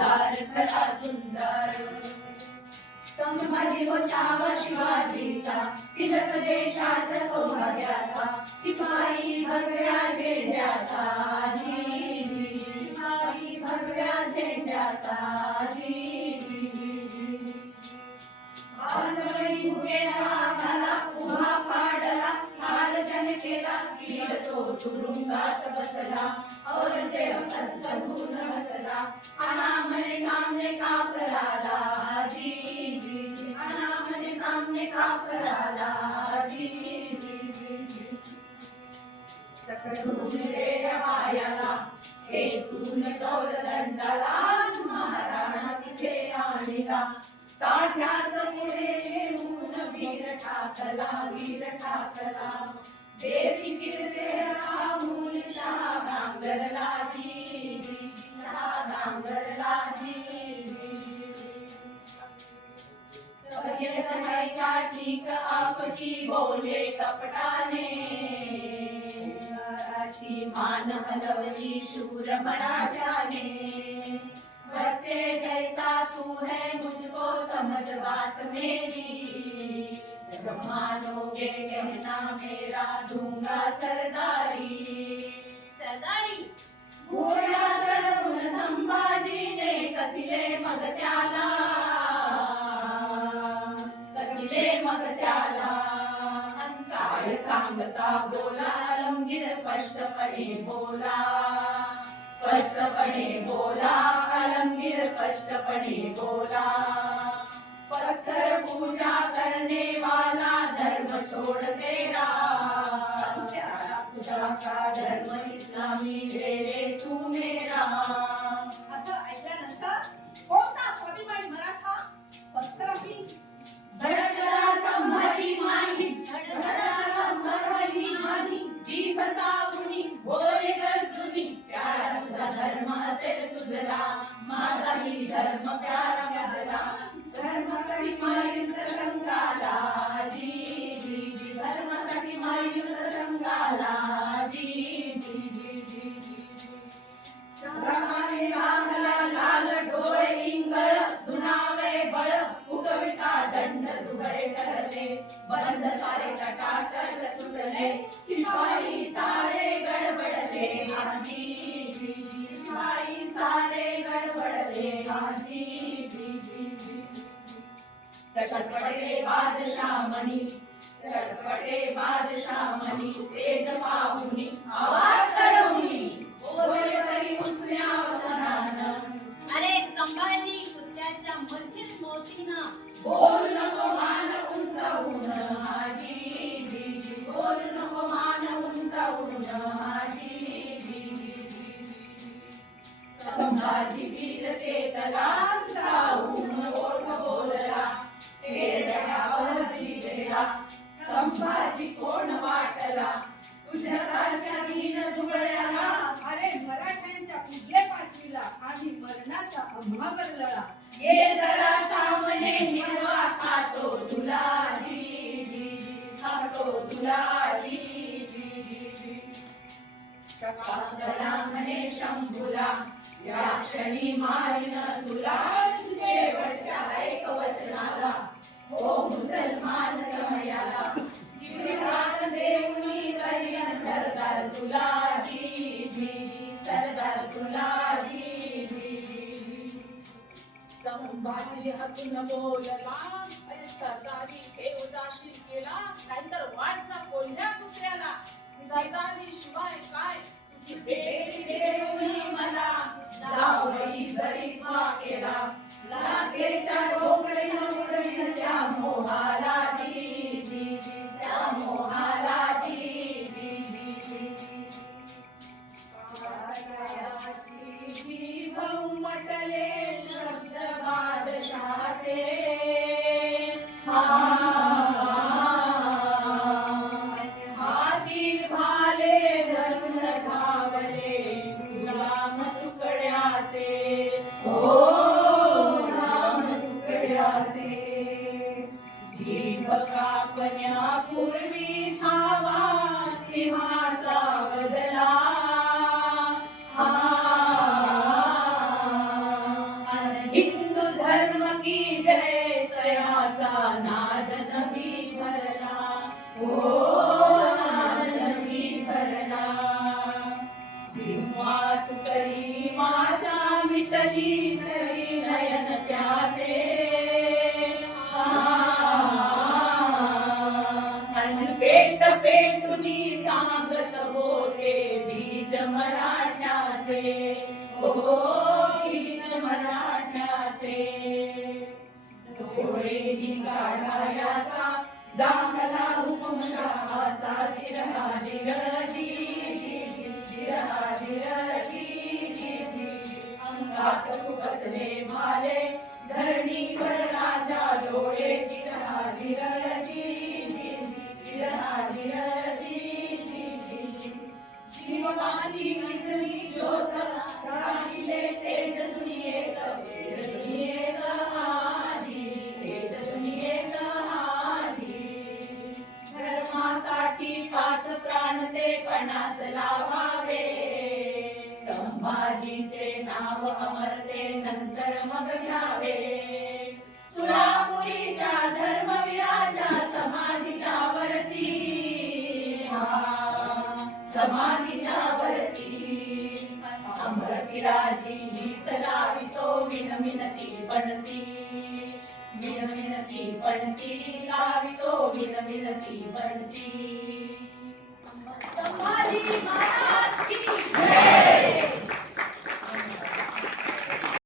उद्धार करा सुंदर संभाजी होता शिवाजीचा तिलक देशात सौभाग्याचा शिपाई भगव्या झेंड्याचा जी, शिपाई भगव्या झेंड्याचा जी, हे महाराणा तिथे आणला ताठ्यात पुढे नेऊन वीर ठाकला देवी नांगरला नांगरला ठीक बोले कपटाने मान हलवली शूर मराठाने बच्चे तू है मुझको समझ बात मेरी। जब मानोगे कहना मेरा दूंगा सरदारी। सरदारी? घोड्या चढवून संभाजीने कथिले मग त्याला। कथिले मग त्याला। काय सांगता बोला रंगीर स्पष्टपणे बोला। स्पष्टपणे बोला अलंगीर स्पष्टपणे बोला. पत्थर पूजा करने वाला धर्म छोड़ तेरा तुझा का धर्म इस्लामी वेळे तू मेरा असं ऐकल्यानंतर कोणता स्वाभिमानी मराठा पत्राची धडकला संभाजी माई धडकला संभाजी माई जीभ धर्म असेल तुझला माझाही धर्म बंद सारे कटाकट तुटले शिपाई सारे गडबडले माझी शिपाई सारे गडबडले माझी तटपटे जी मणी तटपटे बादशाह मणी तेज पाहुनी आवाज चढवणी ओरे तरी उसल्या वदनानं अरे संभाजी कुत्र्याच्या मधील मोतीना संभाजी ते कोण वाटला? तुझ्यासारख्या दीन जुबळ्याला अरे मराठ्यांच्या पुढले पाचवीला आणि मरणाचा अभावर लढा ये जरा सामने हिरवा खातो तुला जी जी खातो तुला जी जी जी जी काकला म्हणे शंभूला या क्षणी मारिन तुला. शेवटच्या एक वचनाला संभाजी हसून बोलला सरदारी केला नाहीतर वाटचा कोणत्या कुत्र्याला सरदारी शिवाय काय तुझी भेट देऊनी मला जावई केला मोहाला पूर्वी छावा सिंहाचा बदला नाद नवी भरला. हो नाद भरला. तुटली माझ्या मिटली तरी नयन त्याचे. अन पेट पेटुनी सांगत होते बीज मराठ्याचे डोळे निघाडायाचा जांभला हुकुमशहाचा जिरहा जिरजी जिरहा जिरजी अंगात खुपसले भाले धरणीवर राजा डोळे जिरहा जिरहा शिवमाची विसली ज्योत राहिले तेज दुनियेत दुनियेत आधी तेज दुनियेत आधी धर्मासाठी पाच प्राण ते पणास लावावे. संभाजीचे नाव अमरते नंतर मग घ्यावे. तुळापुरीच्या धर्मवीराच्या समाधीच्या विनविनती पणती लावितो विनविनती पणती संभाजी महाराज